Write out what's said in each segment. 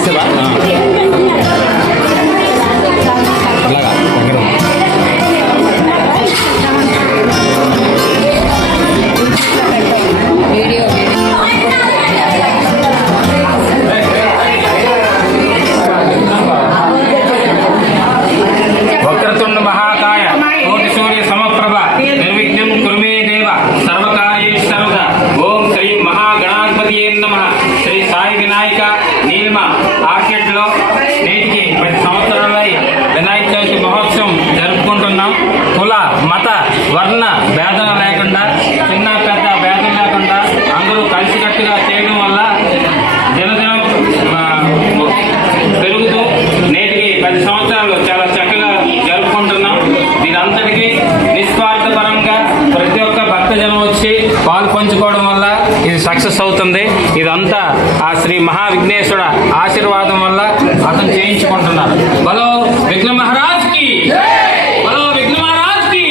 తీసేవా అలాగా దగ్గర వక్రతుండ మహాకాయ కోటి సూర్య సమప్రభ నిర్విఘ్నం కురుమే దేవ సర్వకార్యేశ్వరద. ఓం శ్రీ మహాగణాధిపతియే నమః. శ్రీ సాయి వినాయక నీలిమ ఆర్కిడ్లో నేటికి 10 సంవత్సరాలై వినాయక చవితి మహోత్సవం జరుపుకుంటున్నాం. కుల మత వర్ణ భేదం లేకుండా, చిన్న పెద్ద భేదం లేకుండా అందరూ కలిసికట్టుగా చేయడం వల్ల దినదినం పెరుగుతూ నేటికి 10 సంవత్సరాలు చాలా చక్కగా జరుపుకుంటున్నాం. దీనంతటికీ నిస్వార్థపరంగా ప్రతి ఒక్క భక్తజనం వచ్చి పాలు పంచుకోవడం వల్ల ఇది సక్సెస్ అవుతుంది. ఇదంతా ఆ శ్రీ మహావిఘ్నేశ్వర ఆశీర్వాదం వల్ల అతను చేయించుకుంటున్నారు. బలో విఘ్న మహారాజ్ కి, బలో విఘ్న మహారాజ్ కి,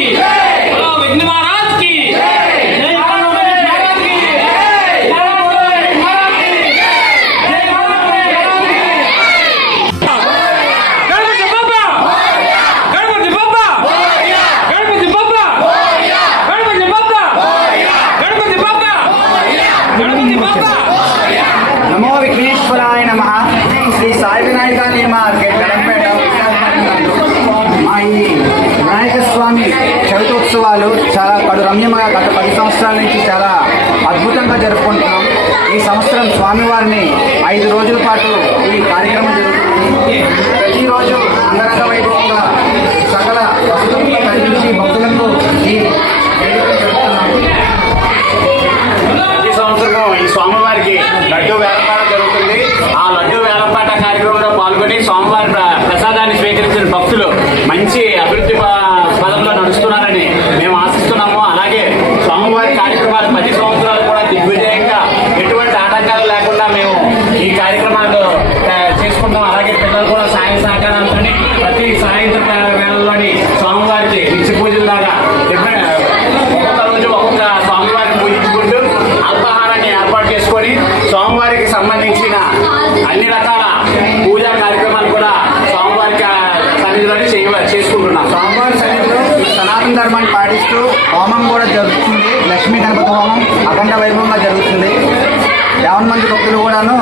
బలో విఘ్న మహారాజ్ కి. గణపతి బప్పా, గణపతి బప్పా, గణపతి బప్పా, గణపతి బప్పా, గణపతి బప్పా, గణపతి బప్పా. నమో విఘ్నేశ్వరాయ నమః. శ్రీ సాయి వినాయక నీలిమ ఆర్కిడ్ గణపేట మా ఈ వినాయక స్వామి చవితోత్సవాలు చాలా కడు రమ్యంగా గత 10 సంవత్సరాల నుంచి చాలా అద్భుతంగా జరుపుకుంటున్నాం. ఈ సంవత్సరం స్వామివారిని 5 రోజుల పాటు ఈ కార్యక్రమం జరుగుతుంది. ప్రతిరోజు అంగరంగ వైభవంగా సకల వస్తువులను కలిగించి భక్తులకు ఈ వేడుకలు జరుపుతున్నాము. ప్రతి సంవత్సరం ఈ స్వామివారికి లడ్డు వేలంపాట జరుగుతుంది. ఆ లడ్డు వేలంపాట కార్యక్రమంలో పాల్గొని స్వామివారి ప్రసాదాన్ని స్వీకరించిన భక్తులు మంచి అభివృద్ధి పదంలో నడుస్తున్నారని మేము ఆశిస్తున్నాము. అలాగే స్వామివారి కార్యక్రమాలు 10 సంవత్సరాలు కూడా దిగ్విజయంగా ఎటువంటి ఆటంకాలు లేకుండా మేము ఈ కార్యక్రమాలు చేసుకుంటాం. అలాగే పిల్లలు కూడా సాయం సహకారాలతో ప్రతి సాయంత్రం వేళల్లోని స్వామివారికి నిత్య పూజలాగా ఒక్కొక్క రోజు ఒక్కొక్క స్వామివారిని పూజించుకుంటూ అల్పాహారాన్ని ఏర్పాటు చేసుకొని స్వామివారికి సంబంధించిన అన్ని రకాల పూజా కార్యక్రమాలు కూడా స్వామివారికి సన్నిధిలోనే చేసుకుంటున్నాం. స్వామివారి సన్నిధిలో సనాతన ధర్మాన్ని పాటిస్తూ హోమం కూడా జరుగుతుంది. లక్ష్మీ గణపతి హోమం అఖండ వైభవంగా జరుగుతుంది. 50 మంది భక్తులు కూడాను